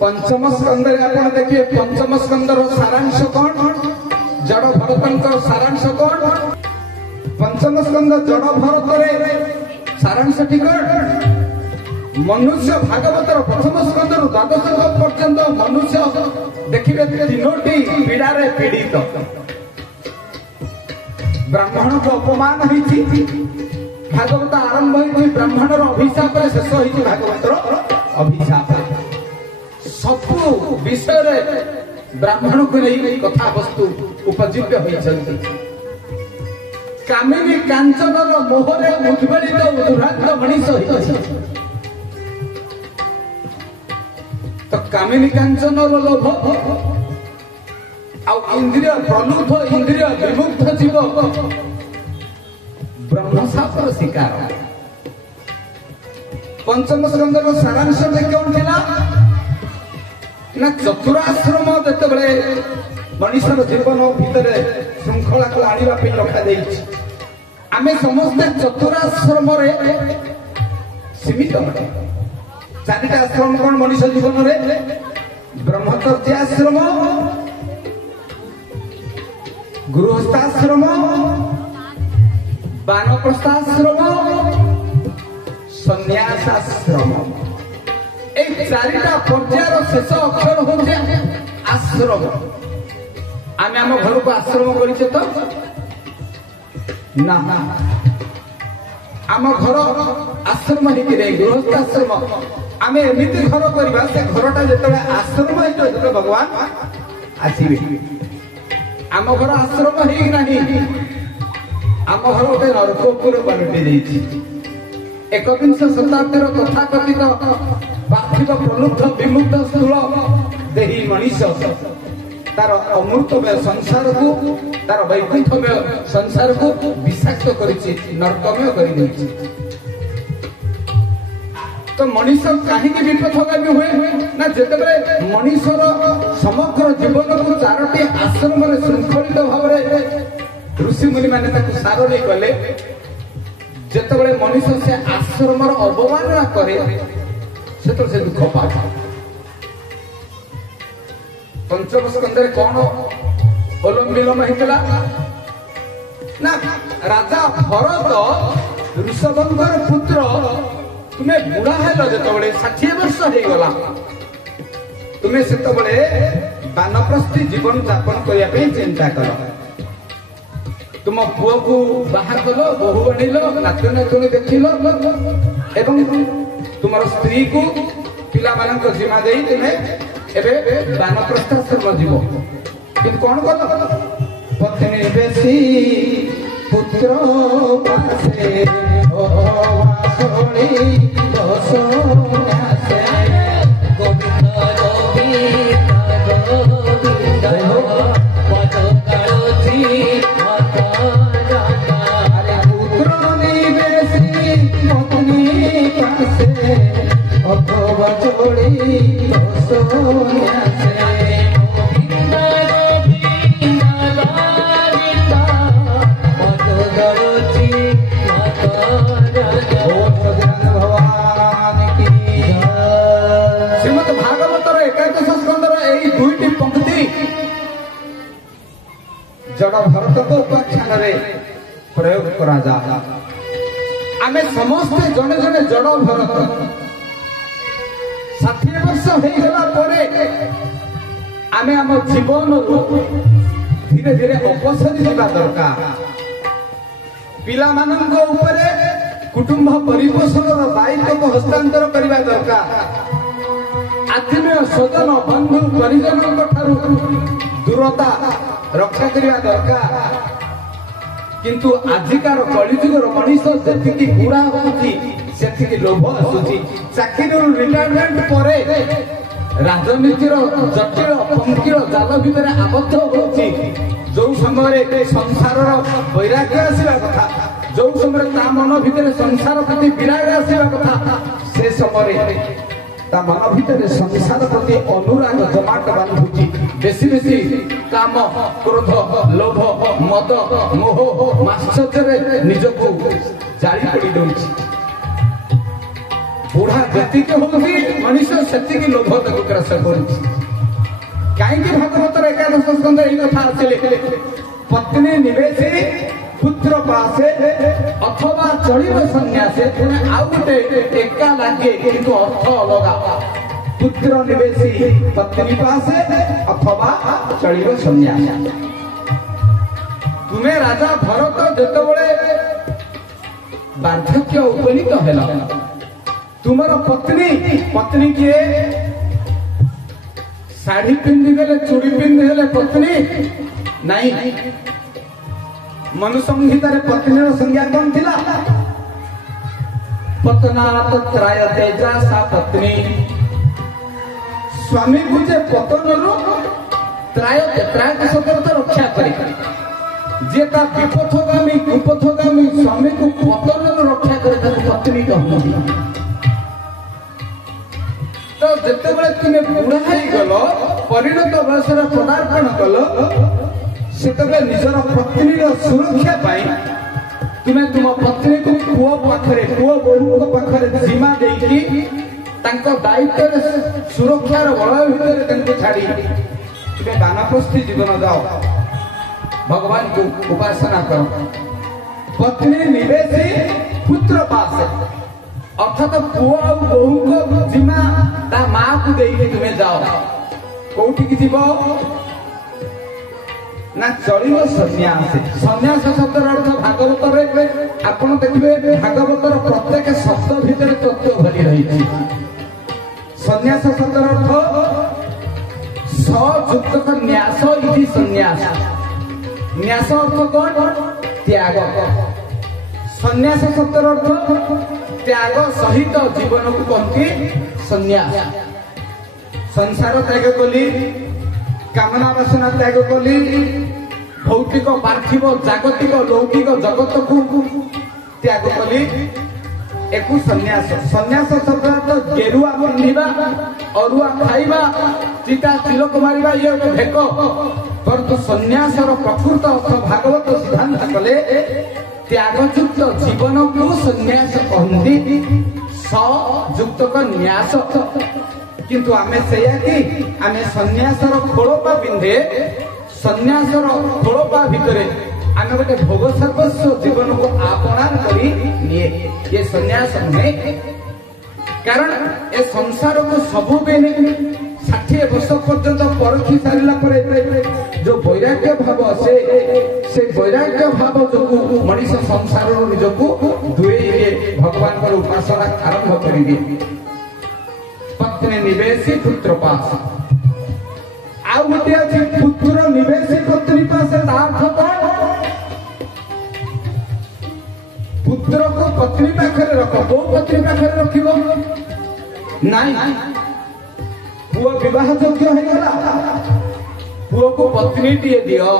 पंचम स्कंद आप देखिए पंचम स्कंदर सारांश कौन जड़ भरत सारांश कौन पंचम स्कंद जड़ भरत सारांश टिकट मनुष्य भागवतर प्रथम स्कंदर द्वादश पर्यंत मनुष्य देखिए तीनोटी पीड़ारे पीड़ित ब्राह्मण को अपमान होती भागवत आरंभ होती ब्राह्मणर अभिशाप शेष होती भागवतर अभिशाप सबु विषय ब्राह्मण को नहीं कथा वस्तु उपजीव्य होती कामिनी कांचनर मोहरे उद्वेलित दुरांत मनीष होती तो कामिनी कांचनर लोभ आ इंद्रिय प्रलुब्ध इंद्रिय विमुग्ध जीव ब्रह्मशास्त्र शिकार पंचम स्कंदर सारांश कौन थिला ना चतुराश्रम जिते मनुष्यर जीवन भितर श्रृंखला को आने रखा आम समस्ते चतुराश्रम सीमित चारिटा आश्रम कौन मनुष्य जीवन में ब्रह्मचर्याश्रम गृहस्थाश्रम वानप्रस्थाश्रम सन्यासाश्रम एक चारिटा पर्यायर शेष अक्षर हूँ आश्रम आम आम घर को आश्रम करिचे तो ना आम घर आश्रम होकर गृहस्थाश्रम आम एमती घर करवा से घरटा जो आश्रम हो भगवान आसवे आम घर आश्रम नहीं आम घर गोटे नरकपुर पलटि एकविंश शताब्दी तथा कथित पार्थिव प्रलुब्ध विमुग्ध स्थूल देही मनीष तार अमृतमय संसार को तार वैकुंठमय संसार को विषाक्त करिछि नरकमय करि दैछि तो मनीष कहीं विपथगामी हुए ना जितेबाला मनीषर समग्र जीवन को चारोटी आश्रम श्रृंखलित भाव ऋषि मुनि मैंने सारणी कले जितेबाला मनीष से आश्रम अवमानना करे से तो से दुख पाए पंचम स्कंदर कौन ओलम विलम होता ना राजा भरत ऋषभंकर पुत्र तुम्हें बुढ़ा हेल जो 60 वर्ष हो गला तुम्हें से वानप्रस्थी जीवन यापन करने चिंता कर तुम पुओ को बाहा कल बहु बनिल नातु नातुणी देखिल एवं तुम स्त्री को पिला जिम्मा दे तुम्हें एबे वानप्रस्थाश्रम जीव कि कौन कल पत्नी बेसी पुत्र पासे जड़ भरत को उपाख्यान प्रयोग करा जाता आमे समस्ते जने जने जड़ भरत 60 वर्ष हो गला परे आमे आम जीवन धीरे धीरे अपसरी जावा दरकार पिला माननक ऊपरे कुटुंब परिपोषण दायित्व को हस्तांतर करबा दरकार आत्मीय स्वजन बंधु परिजन दूरता रक्षा करने दरकार किंतु आजिकार कलिजुगर मनीष जी बुढ़ा होती लोभ आसूची चाकरी रिटायरमेंट पर राजनीतिर जटिल पंक्तिर जाल भितर आबद्ध होती जो समय संसार वैराग्य आसवा कथा जो समय ता मन भितर संसार प्रति विराग आसवा कथा से समय ता मन भितर संसार प्रति अनुराग जमाट बांधुची बेसी बेसी काम क्रोध लोभ मद मोह माश्चर्य निजको जारी पड़ी दउची बुढ़ा जेतिक होगी मनीष सेतिक लोभ ताको ग्रास करुछि कहीं भागवत एकादश स्कंद यही कथा आसिले पत्नी निवेशी पुत्र पासे अथवा चलिब सन्यासे आउ गोटे एका लगे किंतु अर्थ अलगा पुत्र निवेशी पत्नी पासे अथवा चलिब सन्यास तुम्हें राजा भरत जेतबेले वार्धक्य उपनीत हेला तुमर पत्नी किए साड़ी पिंधि गले चूड़ी पिंधि गले पत्नी नहीं मनु संहितार पत्नी संज्ञा कौन थिला पतनात त्रायते जा सा पत्नी स्वामी को जे पतनरु त्रायते शब्द रक्षा करे जे ता विपथगामी कुपथगामी स्वामी को पतनरु रक्षा करे ताको पत्नी कहू तो जितेबले तुम बुढ़ा गल परिणत बयसर पदार्पण कल से निजर पत्नी सुरक्षा तुम्हें तुम पत्नी को पुओ पाखरे पुओ बोहू पाखरे सीमा देकी दायित्व सुरक्षार वलय भितर छाड़ी तुम्हें बानप्रस्थी जीवन जाओ भगवान को उपासना करो पत्नी निवेशी पुत्र पास अर्थात पुओ और बोहू को जिमा ता माँ को देके तुम्हें जाओ कौटी की जीव ना चलिब सन्यास सन्यास शब्दर अर्थ भागवत आपण देखिए भागवतर प्रत्येक शब्द भितर तत्व भरी रही सन्यास शब्दर अर्थ सयुक्त न्यास इति सन्यास न्यास अर्थ कौन त्याग सन्यास शब्दर अर्थ त्याग सहित जीवन को कहती सन्यास संसार त्याग कली कामना वासना त्याग कली भौतिक पार्थिव जागतिक लौकिक जगत को त्याग कली एक सन्यास सन्यास शब्द तो गेरुआ पिंधा अरुआ खाइबा चिता तिलक मारिबा ये भेक परंतु सन्यासर प्रकृत अर्थ भागवत सिद्धांत कले त्यागयुक्त जीवन को सन्यास कहती सयुक्त न्यास किंतु आमे सेया कि आमे सन्यासर खोलपा पिंधे सन्यासर खोलपा भितरे आमे गोटे भोग सर्वस्व जीवन को आपणार करी निये ये सन्यास नुहे कारण ए संसार को सबु बेने 60 वर्ष पर्यंत परखी सारा जो वैराग्य भाव से वैराग्य भाव जो मनीष संसार निजको दुए भगवान पर उपासना आरंभ करेंगे पत्नी निवेशी पुत्र पास आउ गोटे अच्छे पुत्र निवेशी पत्नी पास पुत्र को पत्नी पाखे रख बो पत्नी पाखे रख नाई पुओ विवाह योग्य होगा पुओ को पत्नी टीए दियो